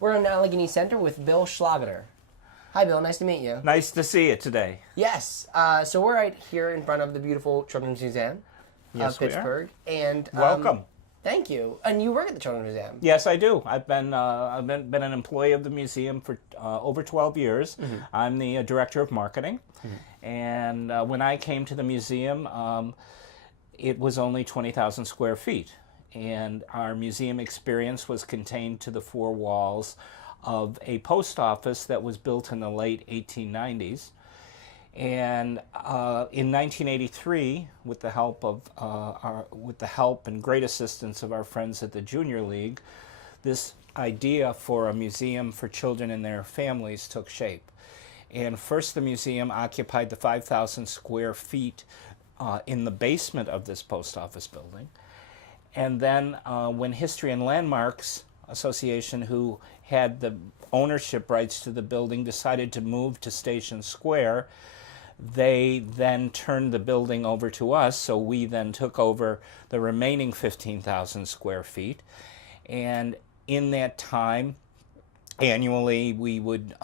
We're in Allegheny Center with Bill Schlageter. Hi, Bill. Nice to meet you. Nice to see you today. Yes. So we're right here in front of the beautiful Children's Museum of Pittsburgh. And welcome. Thank you. And you work at the Children's Museum. Yes, I do. I've been an employee of the museum for over 12 years. Mm-hmm. I'm the director of marketing. Mm-hmm. And when I came to the museum, it was only 20,000 square feet. And our museum experience was contained to the four walls of a post office that was built in the late 1890s. And in 1983, with the help and great assistance of our friends at the Junior League, this idea for a museum for children and their families took shape. And first, the museum occupied the 5,000 square feet in the basement of this post office building. And then when History and Landmarks Association, who had the ownership rights to the building, decided to move to Station Square, they then turned the building over to us, so we then took over the remaining 15,000 square feet. And in that time, annually, we would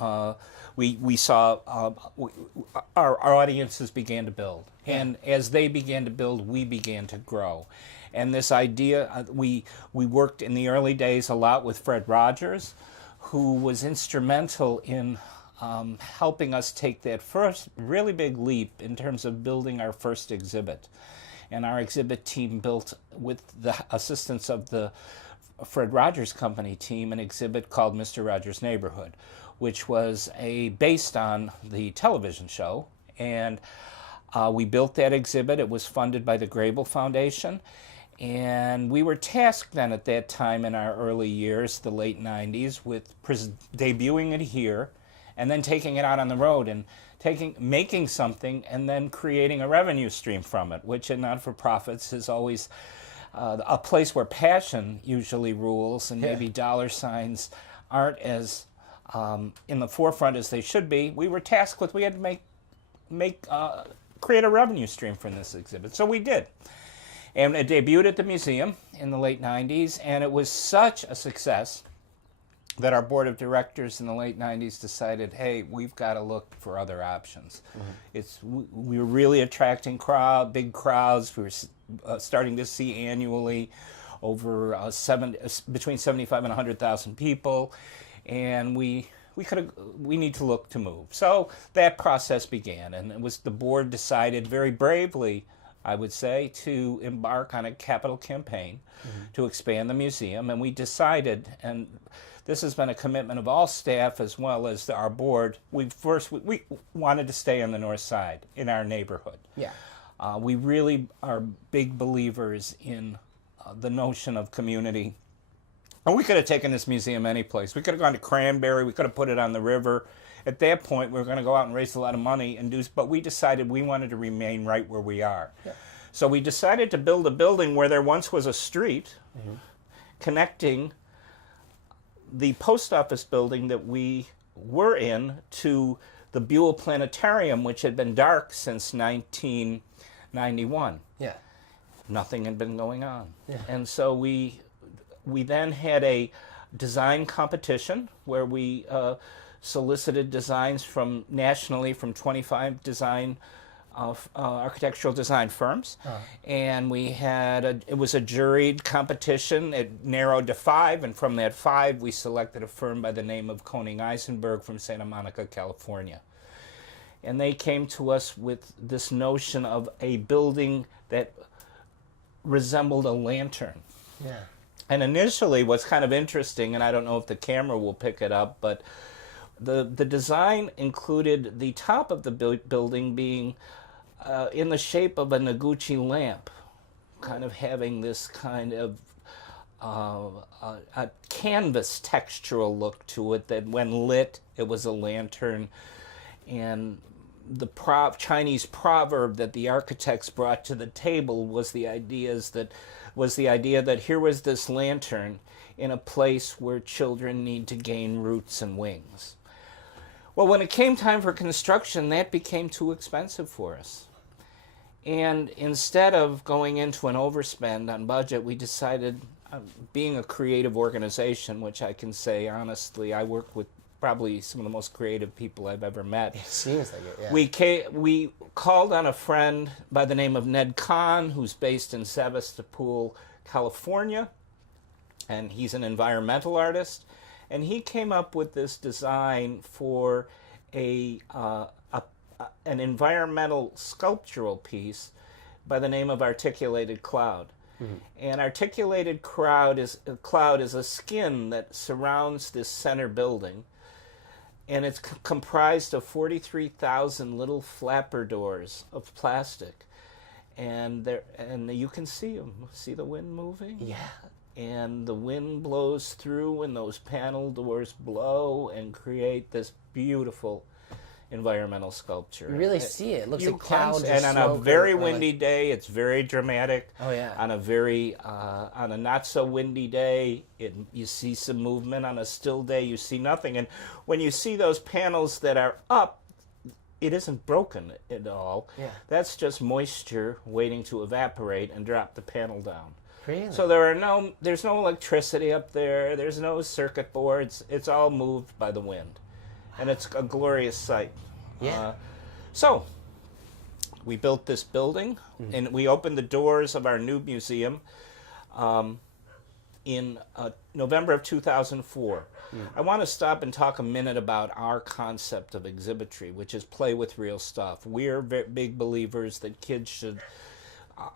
we saw our audiences began to build, and as they began to build, we began to grow. And this idea, we worked in the early days a lot with Fred Rogers, who was instrumental in helping us take that first really big leap in terms of building our first exhibit. And our exhibit team built, with the assistance of the Fred Rogers Company team, an exhibit called Mr. Rogers' Neighborhood, which was based on the television show. And we built that exhibit. It was funded by the Colcom Foundation. And we were tasked then at that time in our early years, the late 90s, with debuting it here and then taking it out on the road and making something and then creating a revenue stream from it, which in not-for-profits is always a place where passion usually rules, and maybe dollar signs aren't as in the forefront as they should be. We were tasked with, we had to create a revenue stream from this exhibit. So we did. And it debuted at the museum in the late 90s, and it was such a success that our board of directors in the late 90s decided, hey, we've got to look for other options. Mm-hmm. We were really attracting big crowds. We were starting to see annually over between 75 and 100,000 people, and we need to look to move. So that process began, and it was the board decided very bravely, I would say, to embark on a capital campaign to expand the museum. And we decided, and this has been a commitment of all staff as well as our board, we wanted to stay on the north side in our neighborhood. Yeah. We really are big believers in the notion of community. And we could have taken this museum any place. We could have gone to Cranberry, we could have put it on the river. At that point, we were going to go out and raise a lot of money, but we decided we wanted to remain right where we are. Yeah. So we decided to build a building where there once was a street connecting the post office building that we were in to the Buell Planetarium, which had been dark since 1991. Yeah. Nothing had been going on. Yeah. And so we then had a design competition where we solicited designs nationally from 25 architectural design firms, and we had it was a juried competition. It narrowed to 5, and from that 5 we selected a firm by the name of Koning Eisenberg from Santa Monica, California. And they came to us with this notion of a building that resembled a lantern. Yeah. And initially, what's kind of interesting, and I don't know if the camera will pick it up, but the design included the top of the building being in the shape of a Noguchi lamp, kind of having this kind of a canvas textural look to it, that when lit, it was a lantern. And the Chinese proverb that the architects brought to the table was the idea that here was this lantern in a place where children need to gain roots and wings. Well, when it came time for construction, that became too expensive for us. And instead of going into an overspend on budget, we decided being a creative organization, which I can say honestly, I work with probably some of the most creative people I've ever met. It seems like it, yeah. We called on a friend by the name of Ned Kahn, who's based in Sebastopol, California, and he's an environmental artist. And he came up with this design for an environmental sculptural piece by the name of Articulated Cloud. Mm-hmm. And Articulated Cloud is a skin that surrounds this center building, and it's comprised of 43,000 little flapper doors of plastic, and you can see them. See the wind moving? Yeah. And the wind blows through, and those panel doors blow and create this beautiful environmental sculpture. You really see it. It looks like clouds. And on a very windy day, it's very dramatic. Oh yeah. On a not so windy day, you see some movement. On a still day, you see nothing. And when you see those panels that are up, it isn't broken at all. Yeah. That's just moisture waiting to evaporate and drop the panel down. Really? So there's no electricity up there. There's no circuit boards. It's all moved by the wind. And it's a glorious sight. Yeah. So we built this building, and we opened the doors of our new museum in November of 2004. I want to stop and talk a minute about our concept of exhibitry, which is play with real stuff. We're big believers that kids should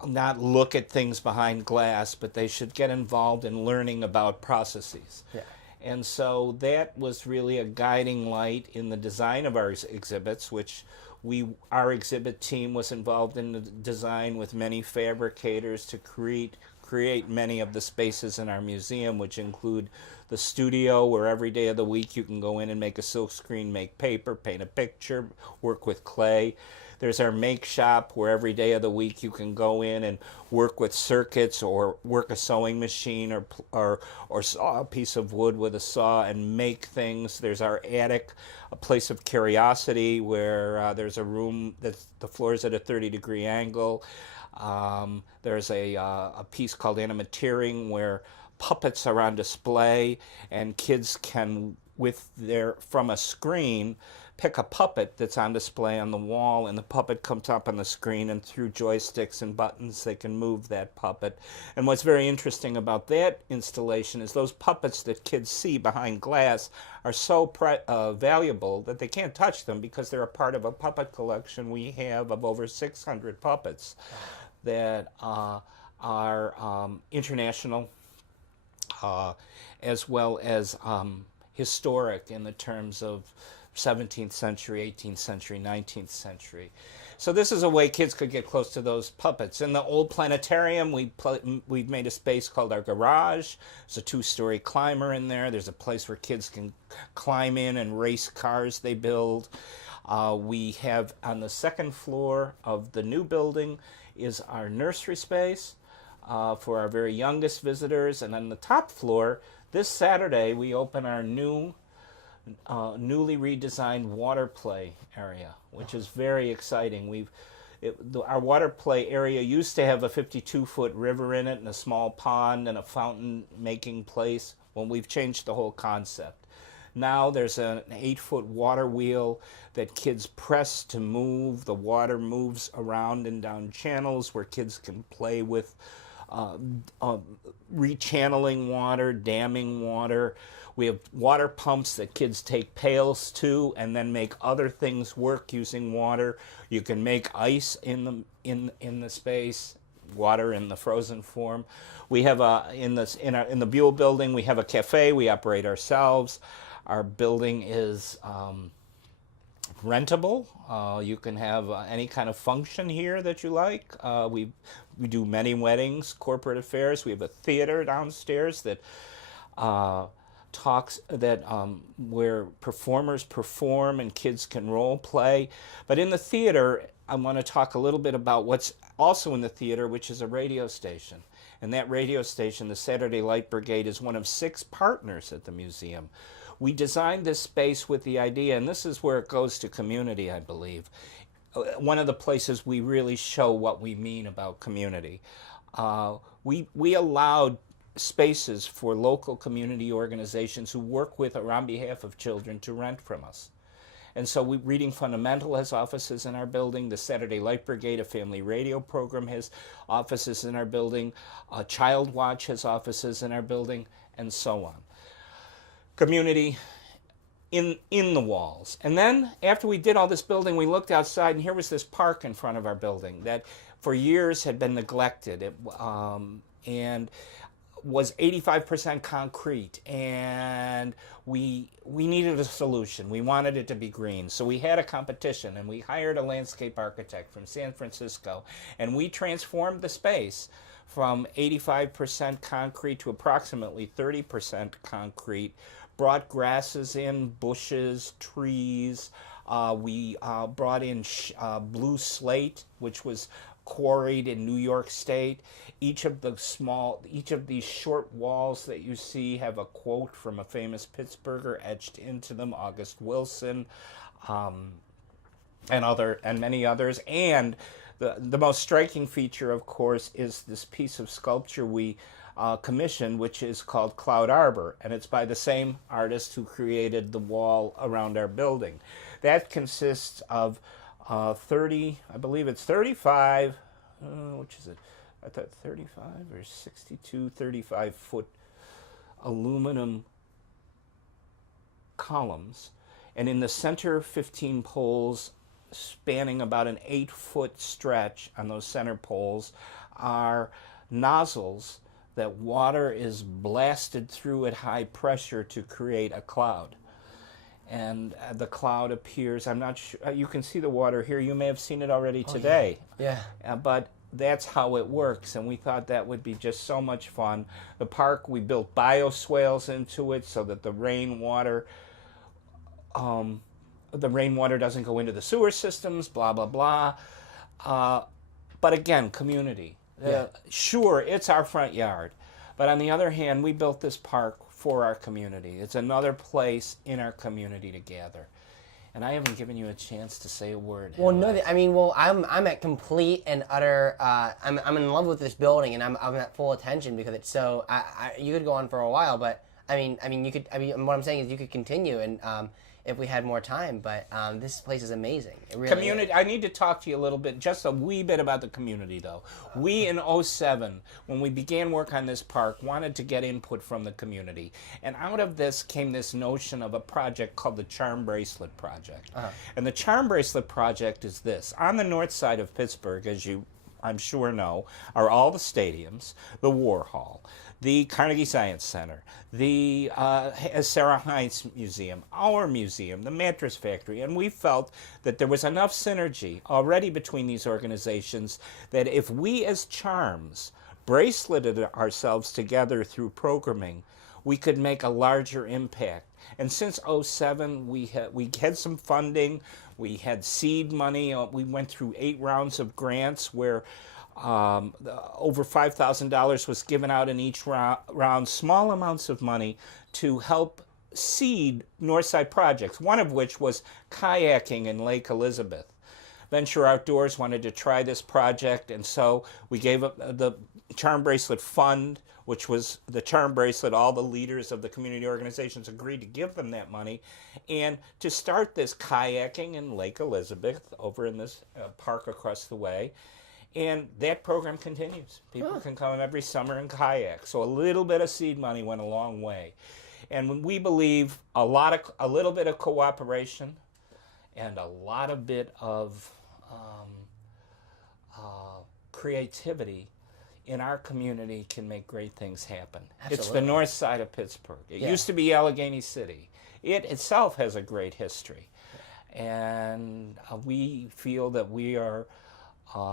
not look at things behind glass, but they should get involved in learning about processes. Yeah. And so that was really a guiding light in the design of our exhibits, which our exhibit team was involved in the design with many fabricators to create many of the spaces in our museum, which include the studio, where every day of the week you can go in and make a silk screen, make paper, paint a picture, work with clay. There's our make shop, where every day of the week you can go in and work with circuits or work a sewing machine or saw a piece of wood with a saw and make things. There's our attic, a place of curiosity, where there's a room that the floor is at a 30-degree angle. There's a piece called animateering, where puppets are on display, and kids can, from a screen, pick a puppet that's on display on the wall, and the puppet comes up on the screen, and through joysticks and buttons they can move that puppet. And what's very interesting about that installation is those puppets that kids see behind glass are so valuable that they can't touch them, because they're a part of a puppet collection we have of over 600 puppets that are international as well as historic in the terms of 17th century, 18th century, 19th century. So this is a way kids could get close to those puppets. In the old planetarium, we've made a space called our garage. There's a 2-story climber in there. There's a place where kids can climb in and race cars they build. We have, on the second floor of the new building, is our nursery space for our very youngest visitors. And on the top floor, this Saturday, we open our newly redesigned water play area, which is very exciting. Our water play area used to have a 52-foot river in it and a small pond and a fountain-making place. Well, we've changed the whole concept. Now there's an 8-foot water wheel that kids press to move. The water moves around and down channels where kids can play with rechanneling water, damming water. We have water pumps that kids take pails to and then make other things work using water. You can make ice in the space, water in the frozen form. We have in the Buell building, we have a cafe we operate ourselves. Our building is rentable. You can have any kind of function here that you like. We do many weddings, corporate affairs. We have a theater downstairs that where performers perform and kids can role play. But in the theater, I want to talk a little bit about what's also in the theater, which is a radio station. And that radio station, the Saturday Light Brigade, is one of 6 partners at the museum. We designed this space with the idea, and this is where it goes to community, I believe. One of the places we really show what we mean about community. We allowed spaces for local community organizations who work with or on behalf of children to rent from us. And so Reading Fundamental has offices in our building. The Saturday Light Brigade, a family radio program, has offices in our building. Child Watch has offices in our building, and so on. Community in the walls. And then after we did all this building, we looked outside, and here was this park in front of our building that for years had been neglected. And was 85% concrete, and we needed a solution. We wanted it to be green. So we had a competition, and we hired a landscape architect from San Francisco, and we transformed the space from 85% concrete to approximately 30% concrete, brought grasses in, bushes, trees. We brought in blue slate, which was quarried in New York State. Each of these short walls that you see have a quote from a famous Pittsburgher etched into them, August Wilson, and many others. And the most striking feature, of course, is this piece of sculpture we commissioned, which is called Cloud Arbor, and it's by the same artist who created the wall around our building. That consists of 30, I believe it's 35, which is it? I thought 35 or 62, 35-foot aluminum columns. And in the center, 15 poles spanning about an 8-foot stretch on those center poles are nozzles that water is blasted through at high pressure to create a cloud. And the cloud appears, I'm not sure, you can see the water here. You may have seen it already today. Yeah. But that's how it works, and we thought that would be just so much fun. The park, we built bioswales into it so that the rainwater doesn't go into the sewer systems, blah, blah, blah. But again, community. Yeah. Sure, it's our front yard. But on the other hand, we built this park for our community. It's another place in our community to gather. And I haven't given you a chance to say a word. Well, no, I mean, I'm at complete and utter. I'm in love with this building, and I'm at full attention because it's so. You could go on for a while, but I mean, you could. I mean, what I'm saying is you could continue, and if we had more time. But this place is amazing. It really community. is. I need to talk to you a little bit, just a wee bit about the community, though. We in 2007, when we began work on this park, wanted to get input from the community, and out of this came this notion of a project called the Charm Bracelet Project. And the Charm Bracelet Project is this: on the north side of Pittsburgh, as you, I'm sure, know, are all the stadiums, the War Hall, the Carnegie Science Center, the Sarah Heinz Museum, our museum, the Mattress Factory, and we felt that there was enough synergy already between these organizations that if we as Charms braceleted ourselves together through programming, we could make a larger impact. And since 2007, we had some funding, we had seed money, we went through 8 rounds of grants where over $5,000 was given out in each round, small amounts of money to help seed Northside projects, one of which was kayaking in Lake Elizabeth. Venture Outdoors wanted to try this project, and so we gave up the Charm Bracelet Fund, which was the Charm Bracelet. All the leaders of the community organizations agreed to give them that money, and to start this kayaking in Lake Elizabeth over in this park across the way. And that program continues. People can come every summer and kayak. So a little bit of seed money went a long way. And we believe a little bit of cooperation and a lot of bit of creativity in our community can make great things happen. Absolutely. It's the north side of Pittsburgh. It used to be Allegheny City. It itself has a great history. And we feel that we are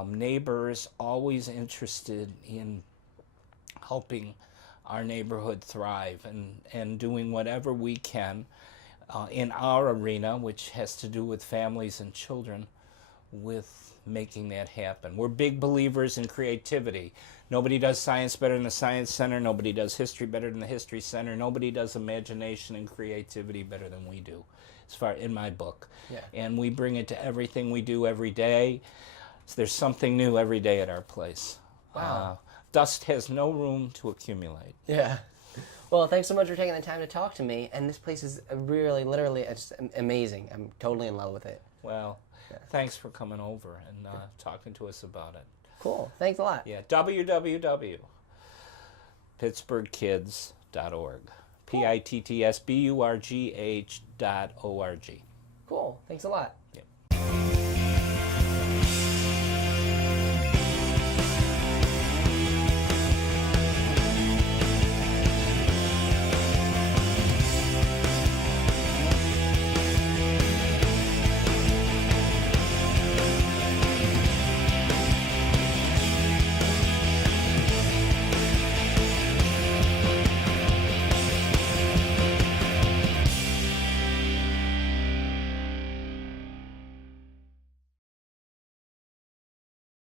neighbors always interested in helping our neighborhood thrive and doing whatever we can in our arena, which has to do with families and children, with making that happen. We're big believers in creativity. Nobody does science better than the Science Center. Nobody does history better than the History Center. Nobody does imagination and creativity better than we do, as far in my book. Yeah. And we bring it to everything we do every day. So there's something new every day at our place. Wow. Dust has no room to accumulate. Yeah. Well, thanks so much for taking the time to talk to me. And this place is really, literally, it's amazing. I'm totally in love with it. Well, thanks for coming over and talking to us about it. Cool. Thanks a lot. Yeah, www.pittsburghkids.org. Cool. PITTSBURGH.org. Cool. Thanks a lot. Yeah.